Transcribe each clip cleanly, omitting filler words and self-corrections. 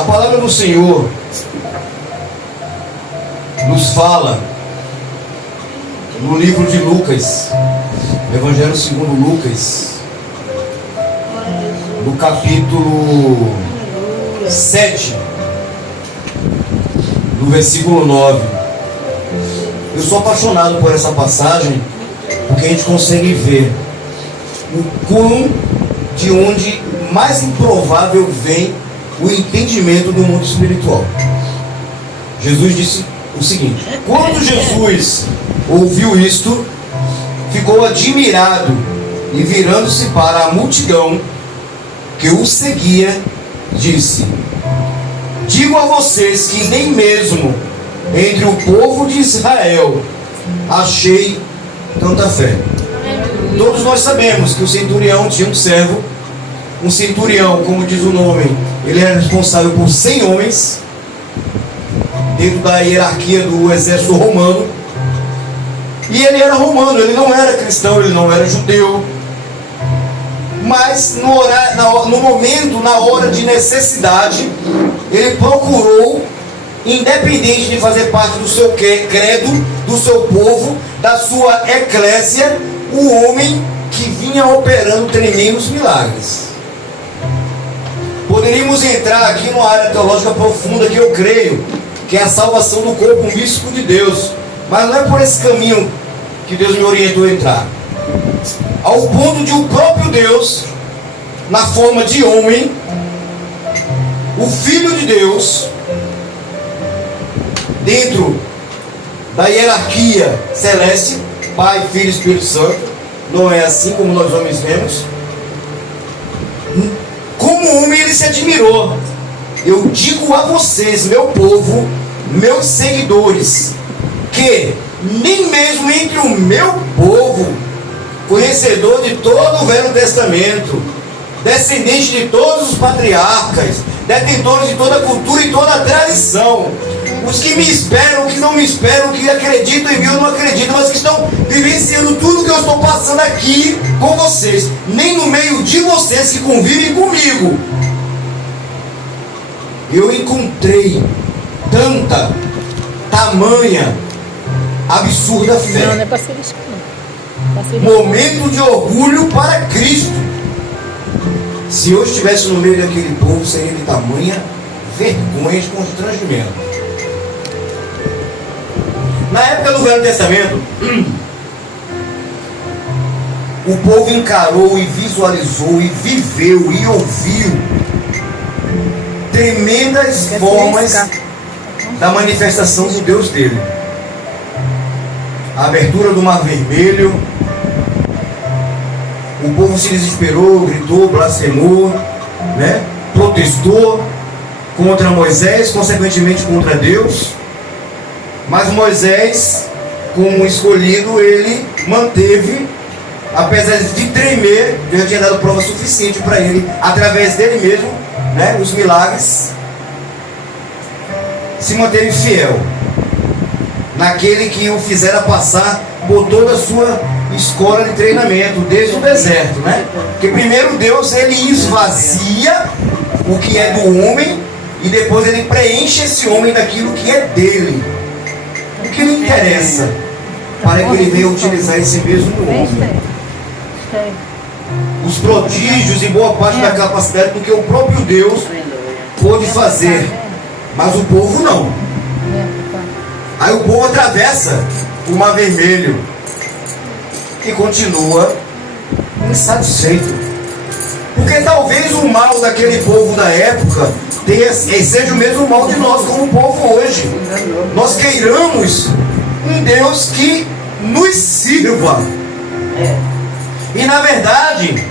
A palavra do Senhor nos fala no livro de Lucas, Evangelho segundo Lucas, no capítulo 7, no versículo 9. Eu sou apaixonado por essa passagem, porque a gente consegue ver o quão de onde mais improvável vem o entendimento do mundo espiritual. Jesus disse o seguinte: quando Jesus ouviu isto, ficou admirado e, virando-se para a multidão que o seguia, disse: digo a vocês que nem mesmo entre o povo de Israel achei tanta fé. Todos nós sabemos que o centurião tinha um servo. Um centurião, como diz o nome, ele era responsável por 100 homens dentro da hierarquia do exército romano. E ele era romano, ele não era cristão, ele não era judeu. Mas no momento, na hora de necessidade, ele procurou, independente de fazer parte do seu credo, do seu povo, da sua eclésia, o homem que vinha operando tremendos milagres. Poderíamos entrar aqui numa área teológica profunda que eu creio, que é a salvação do corpo místico de Deus. Mas não é por esse caminho que Deus me orientou a entrar. Ao ponto de o próprio Deus, na forma de homem, o Filho de Deus, dentro da hierarquia celeste, Pai, Filho e Espírito Santo, não é assim como nós homens vemos. Como homem ele se admirou. Eu digo a vocês, meu povo, meus seguidores, que nem mesmo entre o meu povo, conhecedor de todo o Velho Testamento, descendente de todos os patriarcas, detentores de toda a cultura e toda a tradição, os que me esperam, que não me esperam, que acreditam em mim ou não acreditam, mas que estão vivenciando tudo que eu estou passando aqui com vocês, nem no meio de vocês que convivem comigo, eu encontrei tamanha, absurda fé. Não é para ser Momento de orgulho para Cristo. Se eu estivesse no meio daquele povo, seria de tamanha vergonha e constrangimento. Na época do Velho Testamento, o povo encarou e visualizou e viveu e ouviu tremendas formas da manifestação do Deus dele. A abertura do Mar Vermelho, o povo se desesperou, gritou, blasfemou, protestou contra Moisés, consequentemente contra Deus. Mas Moisés, como escolhido, ele manteve, apesar de tremer, Deus tinha dado prova suficiente para ele, através dele mesmo, os milagres, se manteve fiel naquele que o fizera passar por toda a sua escola de treinamento, desde o deserto, Porque primeiro Deus, ele esvazia o que é do homem e depois ele preenche esse homem daquilo que é dele. O que lhe interessa para que ele venha utilizar esse mesmo homem? Os prodígios e boa parte da capacidade do que o próprio Deus pôde fazer, mas o povo não. Aí o povo atravessa o Mar Vermelho e continua insatisfeito, porque talvez o mal daquele povo da época seja o mesmo mal de nós como povo hoje. Nós queiramos um Deus que nos sirva, e na verdade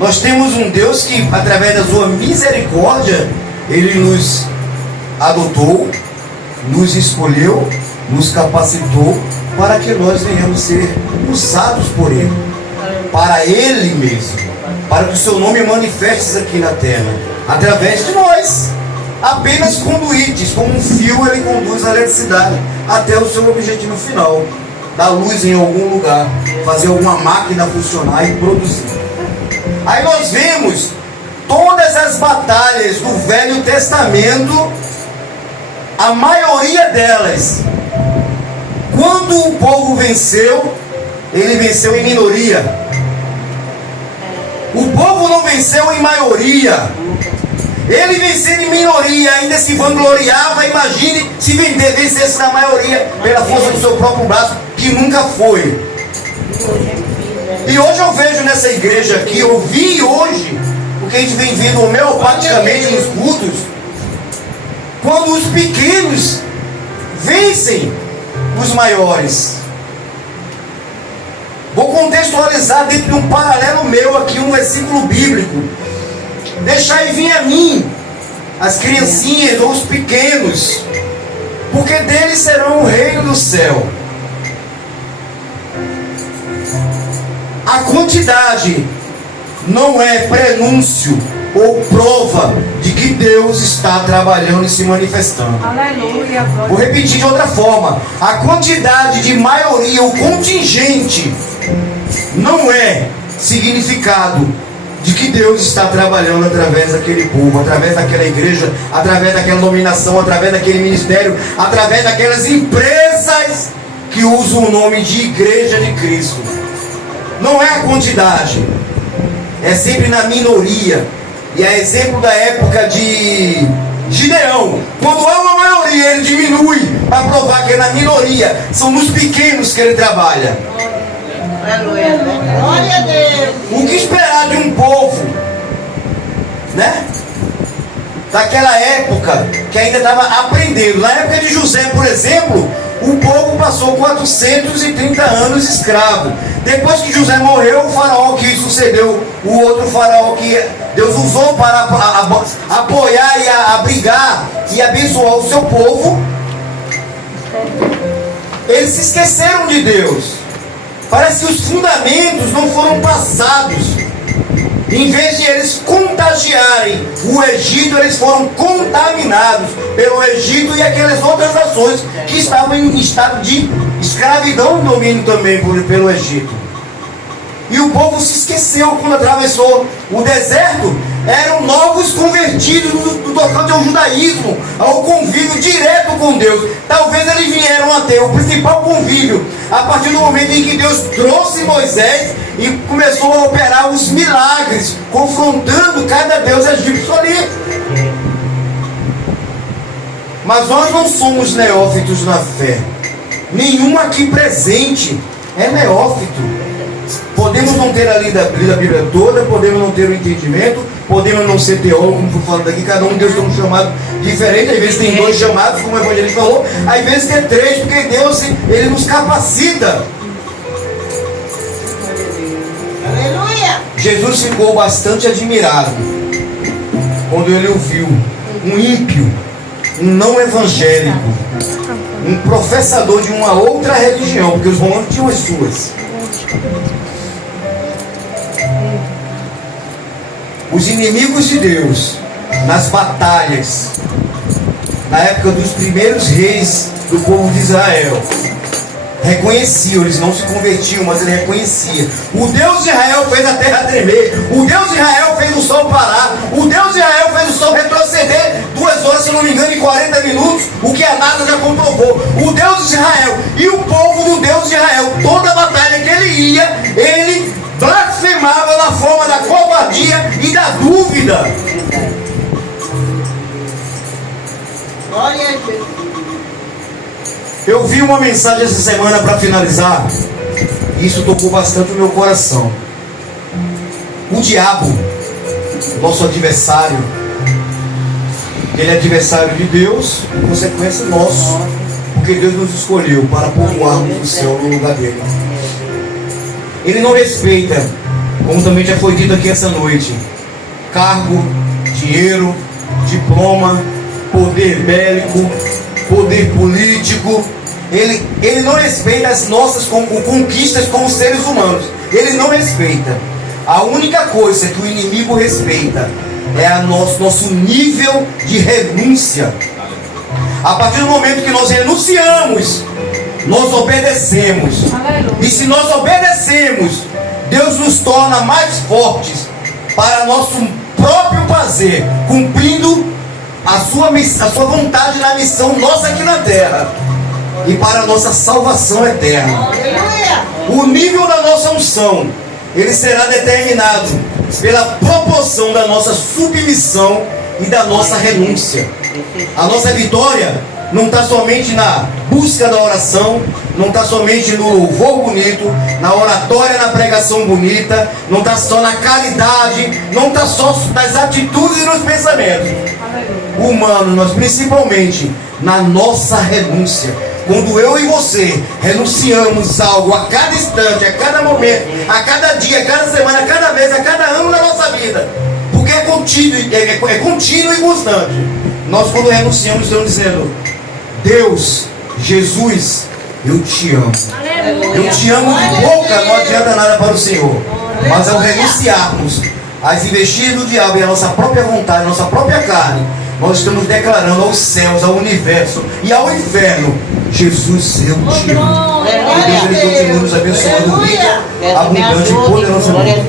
nós temos um Deus que, através da sua misericórdia, ele nos adotou, nos escolheu, nos capacitou para que nós venhamos ser usados por ele, para ele mesmo, para que o seu nome manifeste aqui na terra, através de nós, apenas conduítes, como um fio ele conduz a eletricidade até o seu objetivo final, dar luz em algum lugar, fazer alguma máquina funcionar e produzir. Aí nós vemos todas as batalhas do Velho Testamento, a maioria delas, quando o povo venceu, ele venceu em minoria. O povo não venceu em maioria. Ele vencendo em minoria, ainda se vangloriava. Imagine se vencesse na maioria pela força do seu próprio braço, que nunca foi. E hoje eu vejo nessa igreja aqui, eu vi hoje, porque a gente vem vendo homeopaticamente nos cultos, quando os pequenos vencem os maiores. Vou contextualizar dentro de um paralelo meu aqui, um versículo bíblico. Deixai vir a mim as criancinhas ou os pequenos, porque deles serão o reino do céu. A quantidade não é prenúncio ou prova de que Deus está trabalhando e se manifestando. Aleluia. Vou repetir de outra forma. A quantidade de maioria, o contingente, não é significado de que Deus está trabalhando através daquele povo, através daquela igreja, através daquela dominação, através daquele ministério, através daquelas empresas que usam o nome de Igreja de Cristo. Não é a quantidade, é sempre na minoria. E é exemplo da época de Gideão. Quando há uma maioria, ele diminui para provar que é na minoria. São nos pequenos que ele trabalha. Glória a Deus. O que esperar de um povo, né? Daquela época que ainda estava aprendendo. Na época de José, por exemplo, o povo passou 430 anos escravo. Depois que José morreu, o faraó que sucedeu, o outro faraó que Deus usou para apoiar e abrigar e abençoar o seu povo, eles se esqueceram de Deus. Parece que os fundamentos não foram passados. Em vez de eles contagiarem o Egito, eles foram contaminados pelo Egito e aquelas outras nações que estavam em estado de escravidão e domínio também pelo Egito. E o povo se esqueceu quando atravessou o deserto. Eram novos convertidos no tocante ao judaísmo, ao convívio direto com Deus. Talvez eles vieram a ter o principal convívio a partir do momento em que Deus trouxe Moisés e começou a operar os milagres, confrontando cada deus egípcio ali. Mas nós não somos neófitos na fé. Nenhum aqui presente é neófito. Podemos não ter lido a Bíblia toda, podemos não ter o entendimento, podemos não ser teólogo, como foi falado aqui, cada um Deus tem um chamado diferente. Às vezes tem 2 chamados, como o evangelista falou, às vezes tem 3, porque Deus ele nos capacita. Aleluia. Jesus ficou bastante admirado quando ele ouviu um ímpio, um não evangélico, um professador de uma outra religião, porque os romanos tinham as suas. Os inimigos de Deus, nas batalhas, na época dos primeiros reis do povo de Israel, reconheciam, eles não se convertiam, mas ele reconhecia. O Deus de Israel fez a terra tremer, o Deus de Israel fez o sol parar, o Deus de Israel fez o sol retroceder 2 horas, se não me engano, em 40 minutos, o que a NASA já comprovou. O Deus de Israel e o povo do Deus de Israel, toda a batalha que ele ia, ele blasfemava na forma da covardia e da dúvida. Glória a Deus. Eu vi uma mensagem essa semana para finalizar, e isso tocou bastante o meu coração. O diabo, nosso adversário, ele é adversário de Deus, em consequência nosso, porque Deus nos escolheu para povoarmos o céu no lugar dele. Ele não respeita, como também já foi dito aqui essa noite, cargo, dinheiro, diploma, poder bélico, poder político. Ele não respeita as nossas conquistas como seres humanos. Ele não respeita. A única coisa que o inimigo respeita é nosso nível de renúncia. A partir do momento que nós renunciamos, nós obedecemos. E se nós obedecemos, Deus nos torna mais fortes para nosso próprio prazer, cumprindo a sua vontade na missão nossa aqui na terra e para a nossa salvação eterna. Aleluia. O nível da nossa unção, ele será determinado pela proporção da nossa submissão e da nossa renúncia. A nossa vitória não está somente na busca da oração, não está somente no louvor bonito, na oratória, na pregação bonita, não está só na caridade, não está só nas atitudes e nos pensamentos humanos, mas principalmente na nossa renúncia. Quando eu e você renunciamos algo a cada instante, a cada momento, a cada dia, a cada semana, a cada vez, a cada ano da nossa vida, porque é contínuo e constante. Nós, quando renunciamos, estamos dizendo: Deus, Jesus, eu te amo. Eu te amo de boca, não adianta nada para o Senhor. Mas ao renunciarmos às investidas do diabo e à nossa própria vontade, à nossa própria carne, nós estamos declarando aos céus, ao universo e ao inferno: Jesus, eu te amo. Que Deus, ele continue nos abençoando rica, abundante e poderosamente.